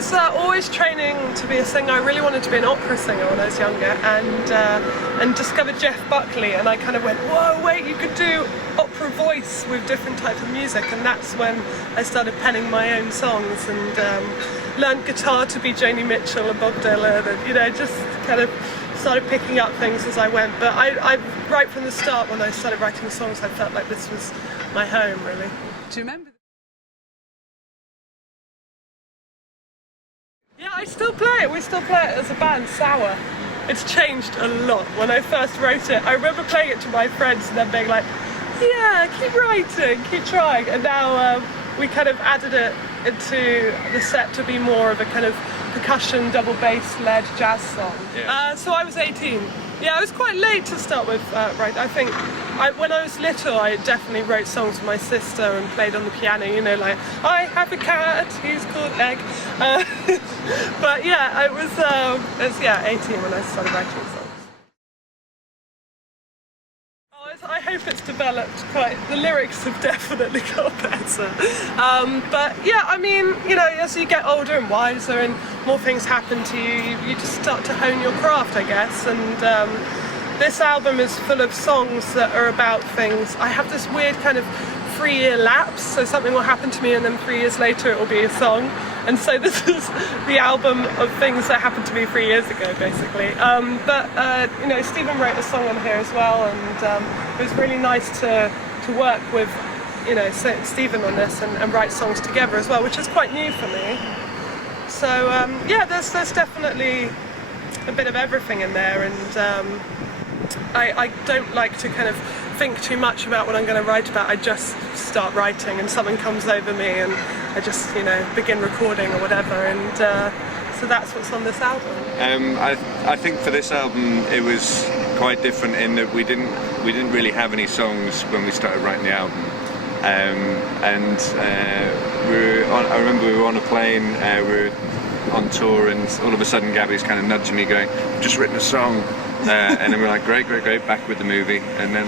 was always training to be a singer. I really wanted to be an opera singer when I was younger, and discovered Jeff Buckley, and I kind of went, whoa, wait, you could do opera voice with different types of music, and that's when I started penning my own songs and learned guitar to be Joni Mitchell and Bob Dylan, and just kind of started picking up things as I went. But I right from the start, when I started writing songs, I felt like this was my home, really. Do you remember? Yeah, I still play it. We still play it as a band, Sour. It's changed a lot. When I first wrote it, I remember playing it to my friends and them being like, yeah, keep writing, keep trying. And now we kind of added it into the set to be more of a kind of percussion, double bass led jazz song. Yeah. So I was 18. Yeah, I was quite late to start with writing. I think when I was little, I definitely wrote songs with my sister and played on the piano, like, I have a cat, he's called Egg. But yeah, I was 18 when I started writing songs. I hope it's developed quite. The lyrics have definitely got better. But yeah, I mean, as you get older and wiser and more things happen to you, you just start to hone your craft, I guess. And this album is full of songs that are about things. I have this weird kind of 3-year lapse, so something will happen to me and then 3 years later it will be a song. And so this is the album of things that happened to me 3 years ago, basically. But Stephen wrote a song on here as well, and it was really nice to work with, Stephen on this and write songs together as well, which is quite new for me. So yeah, there's definitely a bit of everything in there, and I don't like to kind of think too much about what I'm going to write about. I just start writing and something comes over me and I just begin recording or whatever, and so that's what's on this album. I think for this album it was quite different in that we didn't really have any songs when we started writing the album, I remember we were on a plane, we were on tour, and all of a sudden Gabby's kind of nudging me going, I've just written a song. And then we're like, great, back with the movie. And then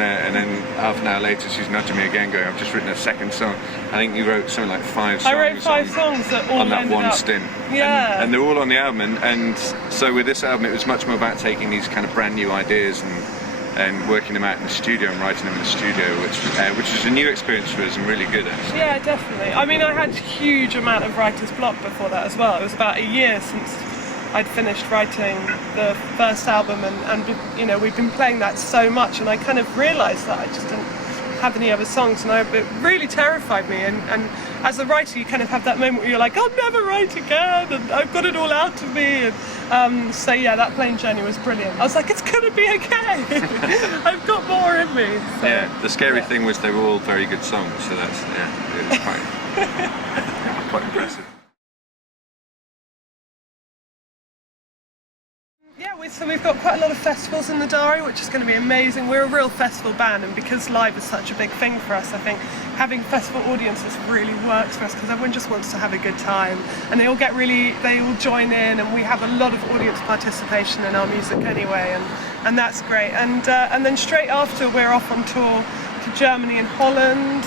half an hour later, she's nudging me again, going, I've just written a second song. I think you wrote something like 5 songs. I wrote 5 songs that all on that one up. stint. Yeah. And they're all on the album. And so with this album, it was much more about taking these kind of brand new ideas and working them out in the studio and writing them in the studio, which was a new experience for us and really good, actually. Yeah, definitely. I mean, I had a huge amount of writer's block before that as well. It was about a year since I'd finished writing the first album, and we've been playing that so much, and I kind of realised that I just didn't have any other songs, and it really terrified me. And as a writer, you kind of have that moment where you're like, I'll never write again, and I've got it all out of me. And so yeah, that plane journey was brilliant. I was like, it's gonna be okay. I've got more in me. So, yeah, the scary thing was they were all very good songs, so it was quite impressive. Yeah, so we've got quite a lot of festivals in the diary, which is going to be amazing. We're a real festival band, and because live is such a big thing for us, I think having festival audiences really works for us, because everyone just wants to have a good time, and they all join in, and we have a lot of audience participation in our music anyway, and that's great. And then straight after, we're off on tour to Germany and Holland.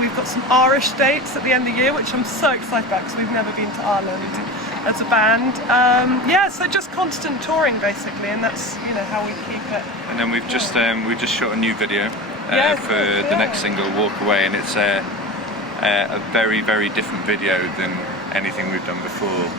We've got some Irish dates at the end of the year, which I'm so excited about, because we've never been to Ireland as a band. So just constant touring basically, and that's how we keep it. And then we've just shot a new video for the next single, Walk Away, and it's a very, very different video than anything we've done before.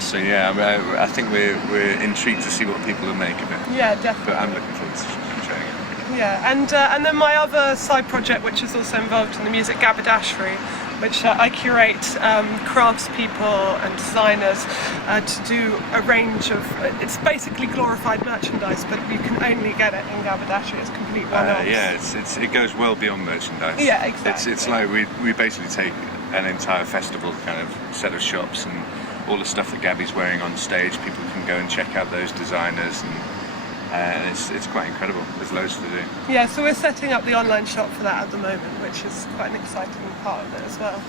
So yeah, I think we're intrigued to see what people will make of it. Yeah, definitely. But I'm looking forward to showing it. Yeah, and then my other side project, which is also involved in the music, Gabby, which I curate craftspeople and designers to do a range of. It's basically glorified merchandise, but you can only get it in Gabadashi. It's complete one-offs. Yeah, it goes well beyond merchandise. Yeah, exactly. It's like we basically take an entire festival kind of set of shops, and all the stuff that Gabby's wearing on stage, people can go and check out those designers, and it's quite incredible. There's loads to do. Yeah, so we're setting up the online shop for that at the moment, which is quite an exciting part of it as well.